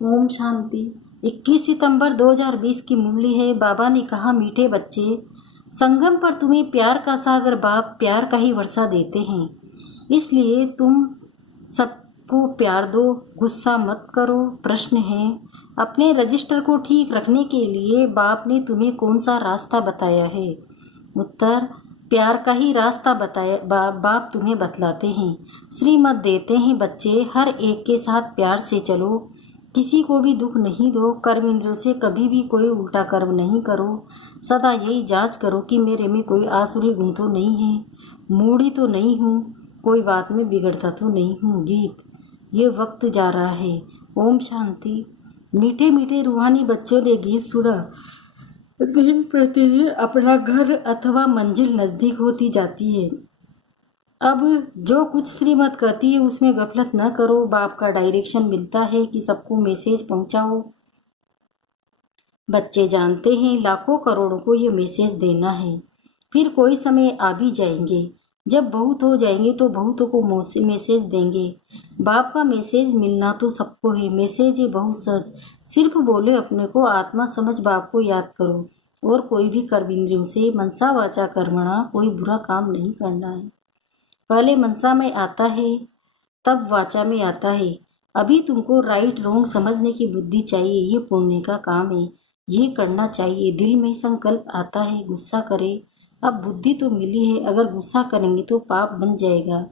ओम शांति। 21 सितंबर 2020 की मुरली है। बाबा ने कहा, मीठे बच्चे, संगम पर तुम्हें प्यार का सागर बाप प्यार का ही वर्षा देते हैं, इसलिए तुम सबको प्यार दो, गुस्सा मत करो। प्रश्न है, अपने रजिस्टर को ठीक रखने के लिए बाप ने तुम्हें कौन सा रास्ता बताया है? उत्तर, प्यार का ही रास्ता बताया बाप तुम्हें बतलाते हैं, श्रीमत देते हैं। बच्चे, हर एक के साथ प्यार से चलो, किसी को भी दुख नहीं दो, कर्म इंद्रियों से कभी भी कोई उल्टा कर्म नहीं करो। सदा यही जांच करो कि मेरे में कोई आसुरी गुण तो नहीं है, मूढ़ी तो नहीं हूँ, कोई बात में बिगड़ता तो नहीं हूँ। गीत। ये वक्त जा रहा है। ओम शांति। मीठे मीठे रूहानी बच्चों ने गीत सुना। दिन प्रतिदिन अपना घर अथवा मंजिल नजदीक होती जाती है। अब जो कुछ श्रीमत कहती है उसमें गफलत न करो। बाप का डायरेक्शन मिलता है कि सबको मैसेज पहुंचाओ। बच्चे जानते हैं लाखों करोड़ों को ये मैसेज देना है। फिर कोई समय आ भी जाएंगे, जब बहुत हो जाएंगे तो बहुतों को मैसेज देंगे। बाप का मैसेज मिलना तो सबको है। मैसेज है बहुत सच, सिर्फ बोले अपने को आत्मा समझ बाप को याद करो, और कोई भी कर्म इंद्रियों से मनसा वाचा कर्मणा कोई बुरा काम नहीं करना है। पहले मनसा में आता है, तब वाचा में आता है। अभी तुमको राइट रोंग समझने की बुद्धि चाहिए। ये पुण्य का काम है, ये करना चाहिए। दिल में संकल्प आता है गुस्सा करे। अब बुद्धि तो मिली है, अगर गुस्सा करेंगे तो पाप बन जाएगा।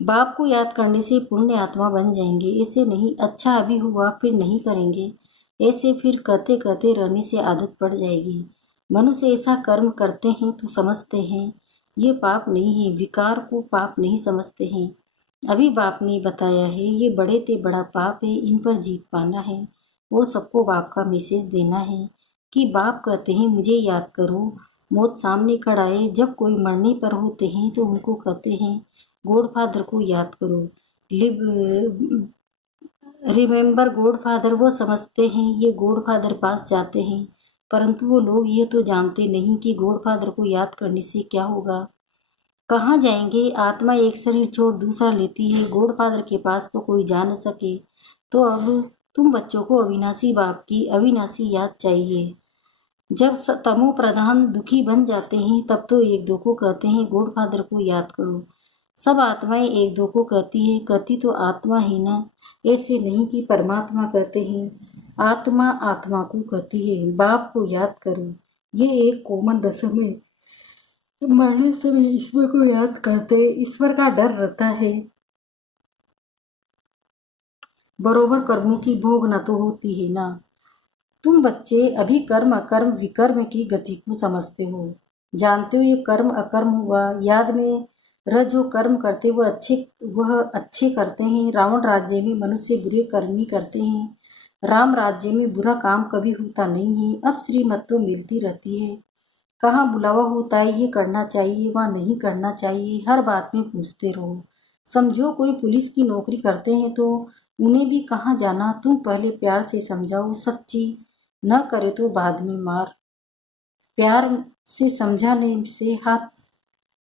बाप को याद करने से पुण्य आत्मा बन जाएंगे। ऐसे नहीं, अच्छा अभी हुआ फिर नहीं करेंगे, ऐसे फिर कहते कहते रहने से आदत पड़ जाएगी। मनुष्य ऐसा कर्म करते हैं तो समझते हैं ये पाप नहीं है, विकार को पाप नहीं समझते हैं। अभी बाप ने बताया है ये बड़े ते बड़ा पाप है, इन पर जीत पाना है। और सबको बाप का मैसेज देना है कि बाप कहते हैं मुझे याद करो। मौत सामने खड़ा है, जब कोई मरने पर होते हैं तो उनको कहते हैं गॉड फादर को याद करो। Live remember God father. वो समझते हैं ये गॉड फादर पास जाते हैं, परंतु वो लोग ये तो जानते नहीं कि गॉड फादर को याद करने से क्या होगा, कहाँ जाएंगे। आत्मा एक शरीर छोड़ दूसरा लेती है, गॉड फादर के पास तो कोई जा न सके। तो अब तुम बच्चों को अविनाशी बाप की अविनाशी याद चाहिए। जब तमो प्रधान दुखी बन जाते हैं तब तो एक दो को कहते हैं गॉड फादर को याद करो। सब आत्माएं एक दो को कहती है, कहती तो आत्मा ही ना, ऐसे नहीं कि परमात्मा कहते हैं। आत्मा आत्मा को कहती है बाप को याद करो। ये एक कॉमन रस्म है। मरने समय ईश्वर को याद करते, ईश्वर का डर रहता है। बरोबर कर्मों की भोग न तो होती है ना। तुम बच्चे अभी कर्म अकर्म विकर्म की गति को समझते हो, जानते हो ये कर्म अकर्म हुआ। याद में रह जो कर्म करते वह अच्छे करते हैं। रावण राज्य में मनुष्य बुरे कर्म ही करते हैं, राम राज्य में बुरा काम कभी होता नहीं है। अब श्रीमत तो मिलती रहती है, कहाँ बुलावा होता है ये करना चाहिए वहाँ नहीं करना चाहिए, हर बात में पूछते रहो। समझो कोई पुलिस की नौकरी करते हैं तो उन्हें भी कहाँ जाना, तुम पहले प्यार से समझाओ। सच्ची न करे तो बाद में मार। प्यार से समझाने से हाथ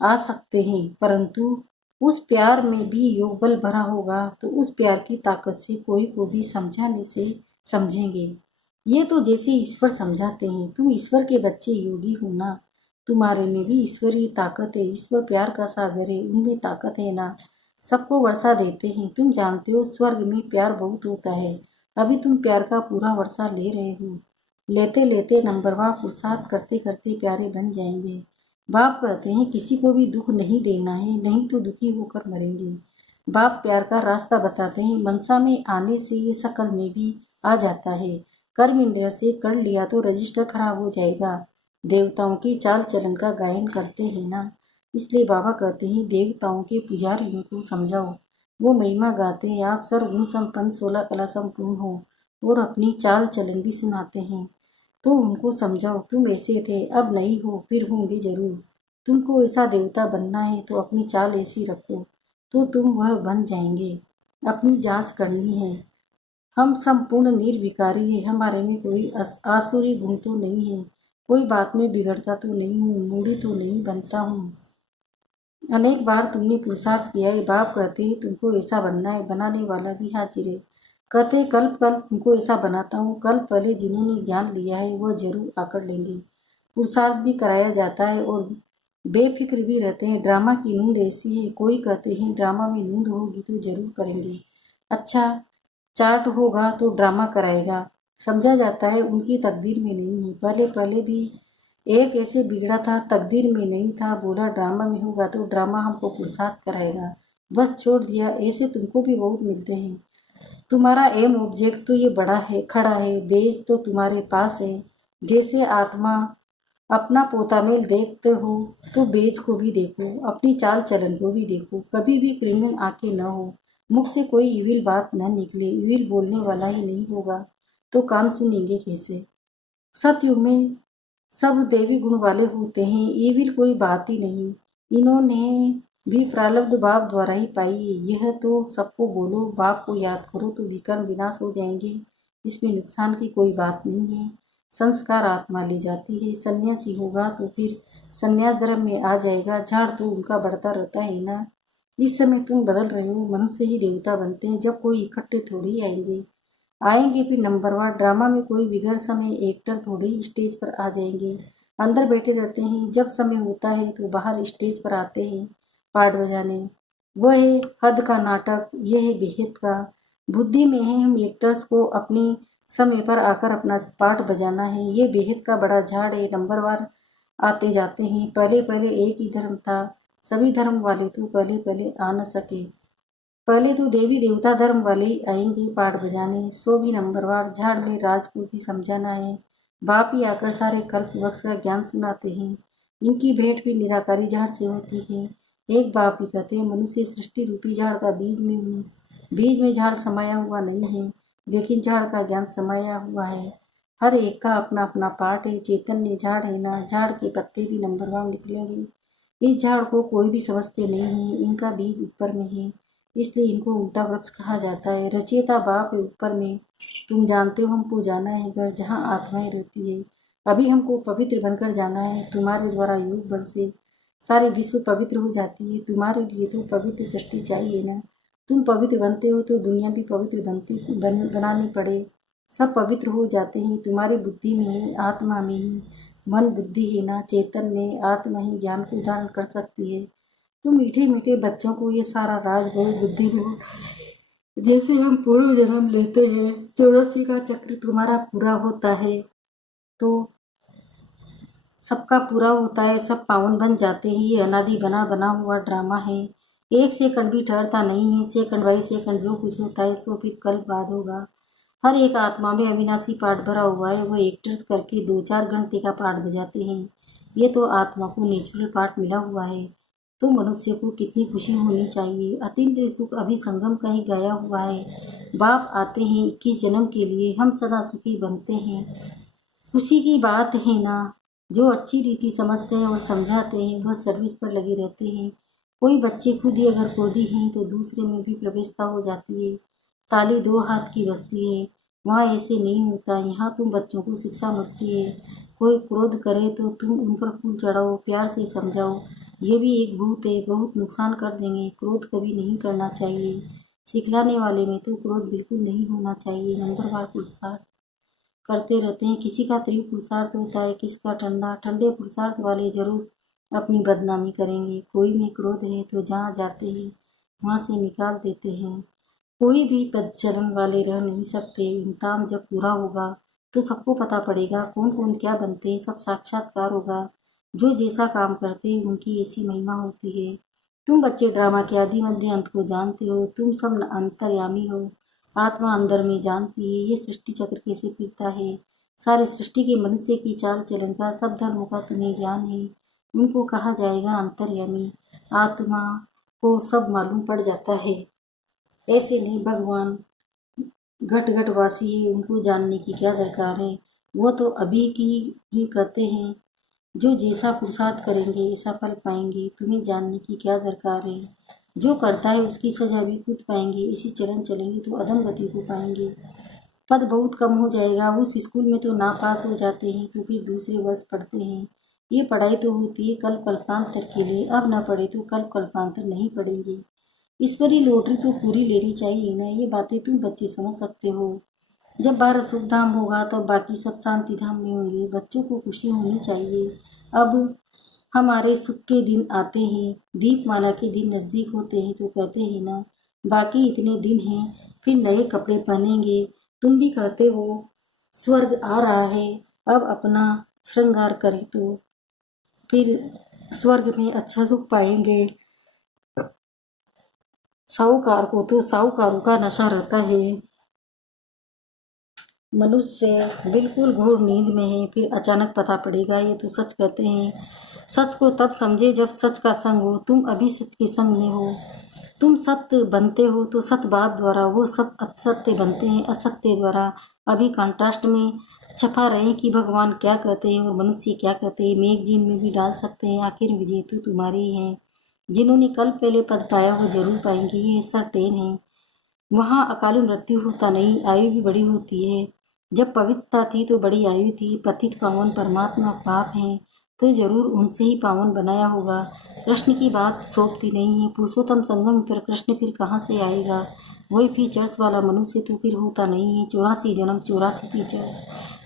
आ सकते हैं, परंतु उस प्यार में भी योग बल भरा होगा तो उस प्यार की ताकत से कोई को भी समझाने से समझेंगे। ये तो जैसे ईश्वर समझाते हैं, तुम ईश्वर के बच्चे योगी हो ना, तुम्हारे में भी ईश्वरीय ताकत है। ईश्वर प्यार का सागर है, उनमें ताकत है ना। सबको वर्षा देते हैं, तुम जानते हो स्वर्ग में प्यार बहुत होता है। अभी तुम प्यार का पूरा वर्षा ले रहे हो, लेते लेते नंबरवार पुरुषार्थ करते करते प्यारे बन जाएंगे। बाप कहते हैं किसी को भी दुख नहीं देना है, नहीं तो दुखी होकर मरेंगे। बाप प्यार का रास्ता बताते हैं, मनसा में आने से ये शकल में भी आ जाता है। कर्म इंद्रिय से कर लिया तो रजिस्टर खराब हो जाएगा। देवताओं की चाल चलन का गायन करते हैं ना, इसलिए बाबा कहते हैं देवताओं के पुजारियों को समझाओ। वो महिमा गाते हैं, आप सर्वगुण संपन्न 16 कला संपूर्ण हो, और अपनी चाल चलन भी सुनाते हैं। तो उनको समझाओ तुम ऐसे थे अब नहीं हो, फिर होंगे जरूर। तुमको ऐसा देवता बनना है तो अपनी चाल ऐसी रखो तो तुम वह बन जाएंगे। अपनी जांच करनी है। हम संपूर्ण निर्विकारी है, हमारे में कोई आसुरी गुण तो नहीं है, कोई बात में बिगड़ता तो नहीं हूँ, मूढ़ी तो नहीं बनता हूँ। अनेक बार तुमने पुरुषार्थ किया है, बाप कहते हैं तुमको ऐसा बनना है, बनाने वाला भी हाजिर है। कहते कल्प कल्प उनको ऐसा बनाता हूँ, कल्प पहले जिन्होंने ज्ञान लिया है वह जरूर आकर लेंगे। पुरुषार्थ भी कराया जाता है और बेफिक्र भी रहते हैं। ड्रामा की नींद ऐसी है, कोई कहते हैं ड्रामा में नींद होगी तो जरूर करेंगे। अच्छा चार्ट होगा तो ड्रामा कराएगा, समझा जाता है उनकी तकदीर में नहीं है। पहले पहले भी एक ऐसे बिगड़ा था, तकदीर में नहीं था, बोला ड्रामा में होगा तो ड्रामा हमको पुरुषार्थ कराएगा, बस छोड़ दिया। ऐसे तुमको भी बहुत मिलते हैं। तुम्हारा एम ऑब्जेक्ट तो ये बड़ा है, खड़ा है, बेज तो तुम्हारे पास है। जैसे आत्मा अपना पोतामेल देखते हो तो बेज को भी देखो, अपनी चाल चलन को भी देखो। कभी भी क्रिमिनल आके न हो, मुख से कोई इविल बात न निकले, इविल बोलने वाला ही नहीं होगा तो कान सुनेंगे कैसे। सतयुग में सब देवी गुण वाले होते हैं, इविल कोई बात ही नहीं। इन्होंने भी प्रारब्ध बाप द्वारा ही पाई है। यह तो सबको बोलो बाप को याद करो तो विकर्म विनाश हो जाएंगे, इसमें नुकसान की कोई बात नहीं है। संस्कार आत्मा ले जाती है, सन्यासी होगा तो फिर सन्यास धर्म में आ जाएगा। झाड़ तो उनका बढ़ता रहता है ना। इस समय तुम बदल रहे हो, मनुष्य ही देवता बनते हैं, जब कोई इकट्ठे थोड़ी आएंगे। आएंगे फिर नंबरवार। ड्रामा में कोई बिगड़ समय एक्टर थोड़े ही स्टेज पर आ जाएंगे, अंदर बैठे रहते हैं। जब समय होता है तो बाहर स्टेज पर आते हैं पार्ट बजाने। वह है हद का नाटक, यह है बेहद का। बुद्धि में है हम एक्टर्स को अपने समय पर आकर अपना पार्ट बजाना है। ये बेहद का बड़ा झाड़ है, नंबरवार आते जाते हैं। पहले पहले एक ही धर्म था, सभी धर्म वाले तो पहले पहले आ न सके। पहले तो देवी देवता धर्म वाले ही आएंगे पाठ बजाने, सो भी नंबरवार। झाड़ में राज को भी समझाना है, बाप ही आकर सारे कल्प वृक्ष का ज्ञान सुनाते हैं। इनकी भेंट भी निराकारी झाड़ से होती है। एक बाप ही कहते हैं मनुष्य सृष्टि रूपी झाड़ का बीज में हूँ। बीज में झाड़ समाया हुआ नहीं है, लेकिन झाड़ का ज्ञान समाया हुआ है। हर एक का अपना अपना पार्ट है। चैतन्य झाड़ है ना, झाड़ के पत्ते भी नंबरवार निकलेंगे। इस झाड़ को कोई भी समझते नहीं है, इनका बीज ऊपर में है, इसलिए इनको उल्टा वृक्ष कहा जाता है। रचयिता बाप है ऊपर में। तुम जानते हो हमको जाना है घर जहाँ आत्माएं रहती है। अभी हमको पवित्र बनकर जाना है। तुम्हारे द्वारा योग बल से सारे विश्व पवित्र हो जाती है। तुम्हारे लिए तो पवित्र सृष्टि चाहिए ना। तुम पवित्र बनते हो तो दुनिया भी पवित्र बनानी पड़े। सब पवित्र हो जाते हैं। तुम्हारी बुद्धि में है, आत्मा में ही मन बुद्धि है ना। चैतन्य आत्मा ही ज्ञान को धारण कर सकती है। तो मीठे मीठे बच्चों को ये सारा राज बहुत बुद्धि में, जैसे हम पूर्व जन्म लेते हैं, 84 का चक्र तुम्हारा पूरा होता है तो सबका पूरा होता है, सब पावन बन जाते हैं। ये अनादि बना बना हुआ ड्रामा है, एक सेकंड भी ठहरता नहीं है। सेकंड बाई सेकंड जो कुछ होता है सो फिर कल बाद होगा। हर एक आत्मा में अविनाशी पाठ भरा हुआ है। वो एक्टर्स करके 2-4 घंटे का पाठ बजाते हैं। ये तो आत्मा को नेचुरल पार्ट मिला हुआ है, तो मनुष्य को कितनी खुशी होनी चाहिए। अतीन्द्र सुख अभी संगम का ही गाया हुआ है। बाप आते हैं 21 जन्म के लिए, हम सदा सुखी बनते हैं। खुशी की बात है ना। जो अच्छी रीति समझते हैं और समझाते हैं वह सर्विस पर लगे रहते हैं। कोई बच्चे खुद ही अगर क्रोधी हैं तो दूसरे में भी प्रवेशता हो जाती है। ताली 2 हाथ की बजती है, वहाँ ऐसे नहीं होता। यहाँ तुम बच्चों को शिक्षा मिलती है। कोई क्रोध करे तो तुम उन पर फूल चढ़ाओ, प्यार से समझाओ। ये भी एक भूत है, बहुत नुकसान कर देंगे। क्रोध कभी नहीं करना चाहिए। सिखलाने वाले में तो क्रोध बिल्कुल नहीं होना चाहिए। नंबरवार पुरुषार्थ करते रहते हैं। किसी का तीव्र पुरुषार्थ होता है, किसका ठंडा। ठंडे पुरुषार्थ वाले जरूर अपनी बदनामी करेंगे। कोई में क्रोध है तो जहाँ जाते हैं वहाँ से निकाल देते हैं। कोई भी पदचरण वाले रह नहीं सकते। इम्तिहान जब पूरा होगा तो सबको पता पड़ेगा कौन कौन क्या बनते हैं, सब साक्षात्कार होगा। जो जैसा काम करते हैं उनकी ऐसी महिमा होती है। तुम बच्चे ड्रामा के आदि मध्य अंत को जानते हो। तुम सब अंतर्यामी हो, आत्मा अंदर में जानती है ये सृष्टि चक्र कैसे फिरता है। सारे सृष्टि के मनुष्य की चाल चलन का, सब धर्मों का तुम्हें ज्ञान है। उनको कहा जाएगा अंतर्यामी। आत्मा को सब मालूम पड़ जाता है। ऐसे नहीं भगवान घट घट वासी है, उनको जानने की क्या दरकार है। वो तो अभी की ही कहते हैं। जो जैसा पुरुषार्थ करेंगे ऐसा फल पाएंगे। तुम्हें जानने की क्या दरकार है। जो करता है उसकी सजा भी खुद पाएंगे। इसी चलन चलेंगे तो अधम गति को पाएंगे। पद बहुत कम हो जाएगा। उस स्कूल में तो नापास हो जाते हैं तो फिर दूसरे वर्ष पढ़ते हैं। ये पढ़ाई तो होती है कल कल्पांतर के लिए, अब न पढ़े तो कल कल्पांतर नहीं पढ़ेंगे। ईश्वरी लॉटरी तो पूरी लेनी चाहिए ना, ये बातें तुम बच्चे समझ सकते हो। जब भारत सुख धाम होगा तब बाकी सब शांति धाम में होंगे। बच्चों को खुशी होनी चाहिए। अब हमारे सुख के दिन आते हैं, दीपमाला के दिन नज़दीक होते हैं तो कहते हैं ना, बाकी इतने दिन हैं, फिर नए कपड़े पहनेंगे। तुम भी कहते हो स्वर्ग आ रहा है, अब अपना श्रृंगार करें तो फिर स्वर्ग में अच्छा सुख पाएंगे। साहूकार को तो साहूकारों का नशा रहता है। मनुष्य बिल्कुल घोर नींद में है, फिर अचानक पता पड़ेगा। ये तो सच कहते हैं। सच को तब समझे जब सच का संग हो। तुम अभी सच के संग में हो। तुम सत्य बनते हो तो सत्य भाव द्वारा, वो सब असत्य बनते हैं असत्य द्वारा। अभी कंट्रास्ट में छपा रहे कि भगवान क्या कहते हैं और मनुष्य क्या कहते हैं। मैगजीन में भी डाल सकते हैं। आखिर विजय तो तुम्हारे ही हैं। जिन्होंने कल पहले पद पाया वो जरूर पाएंगे, ये सर्टेन है। वहाँ अकाली मृत्यु होता नहीं, आयु भी बड़ी होती है। जब पवित्रता थी तो बड़ी आयु थी। पतित पावन परमात्मा पाप हैं तो जरूर उनसे ही पावन बनाया होगा। कृष्ण की बात सोचती नहीं है। पुरुषोत्तम संगम पर कृष्ण फिर कहाँ से आएगा? वही फीचर्स वाला मनुष्य तो फिर होता नहीं है। 84 जन्म 84 फीचर्स,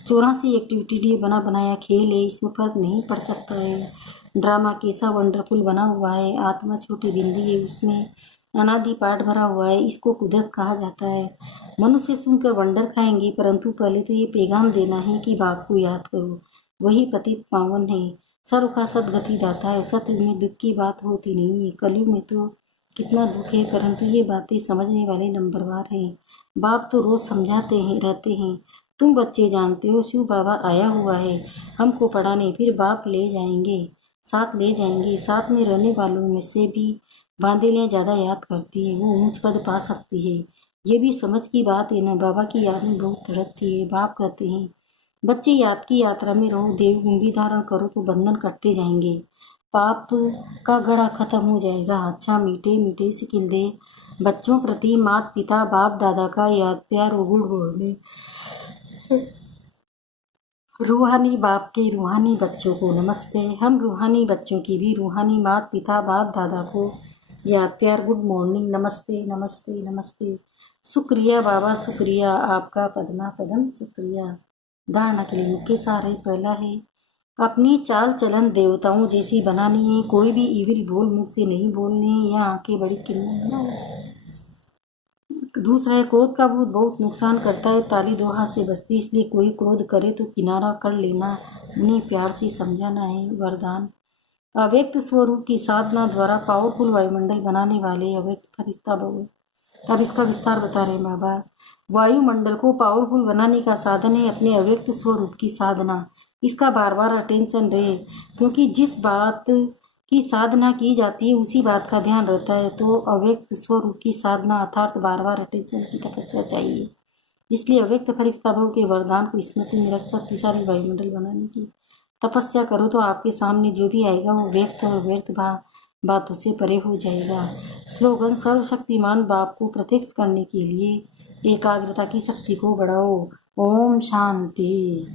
84 एक्टिविटी लिए बना बनाया खेल है। इसमें फर्क नहीं पड़ सकता है। ड्रामा कैसा वंडरफुल बना हुआ है। आत्मा छोटी बिंदी है, उसमें अनादि पाठ भरा हुआ है। इसको कुदरत कहा जाता है। मनुष्य सुनकर वंडर खाएंगे, परंतु पहले तो ये पैगाम देना है कि बाप को याद करो, वही पतित पावन है। सर्व का सदगति दाता है। सत्युग में दुख की बात होती नहीं है। कलयुग में तो कितना दुख है, परंतु ये बातें समझने वाले नंबरवार हैं। बाप तो रोज समझाते हैं रहते हैं। तुम बच्चे जानते हो शिव बाबा आया हुआ है हमको पढ़ाने, फिर बाप ले जाएंगे, साथ ले जाएंगे। साथ में रहने वालों में से भी बांदेलियाँ ज़्यादा याद करती है, वो ऊंच पद पा सकती है। ये भी समझ की बात है ना। बाबा की याद में बहुत तड़पती है। बाप कहते हैं बच्चे याद की यात्रा में रहो, देव गुण भी धारण करो तो बंधन कटते जाएंगे, पाप का गड़ा खत्म हो जाएगा। अच्छा मीठे मीठे सिकिल दे बच्चों प्रति माता पिता बाप दादा का याद प्यार और गुण बोलने। रूहानी बाप के रूहानी बच्चों को नमस्ते। हम रूहानी बच्चों की भी रूहानी माता पिता बाप दादा को याद प्यार गुड मॉर्निंग नमस्ते नमस्ते नमस्ते। शुक्रिया बाबा शुक्रिया, आपका पदमा पदम शुक्रिया। धारणा के लिए मुख्य सार है। पहला है अपनी चाल चलन देवताओं जैसी बनानी है। कोई भी इविल बोल मुख से नहीं बोलने हैं या आंखें बड़ी किन्नर। दूसरा है क्रोध का भूत बहुत नुकसान करता है, ताली दो हाथ से बजती, इसलिए कोई क्रोध करे तो किनारा कर लेना, उन्हें प्यार से समझाना है। वरदान अव्यक्त स्वरूप की साधना द्वारा पावरफुल वायुमंडल बनाने वाले अव्यक्त फरिश्ता बहु। अब इसका विस्तार बता रहे बाबा। वायुमंडल को पावरफुल बनाने का साधन है अपने अव्यक्त स्वरूप की साधना। इसका बार बार अटेंशन रहे, क्योंकि जिस बात की साधना की जाती है उसी बात का ध्यान रहता है। तो अव्यक्त स्वरूप की साधना अर्थात बार बार अटेंशन की तपस्या चाहिए। इसलिए अव्यक्त फरिश्ता भव के वरदान को स्मृति में रख शक्तिशाली वायुमंडल बनाने की तपस्या करो तो आपके सामने जो भी आएगा वो व्यक्त और व्यर्थ बातों से परे हो जाएगा। स्लोगन सर्वशक्तिमान बाप को प्रत्यक्ष करने के लिए एकाग्रता की शक्ति को बढ़ाओ। ओम शांति।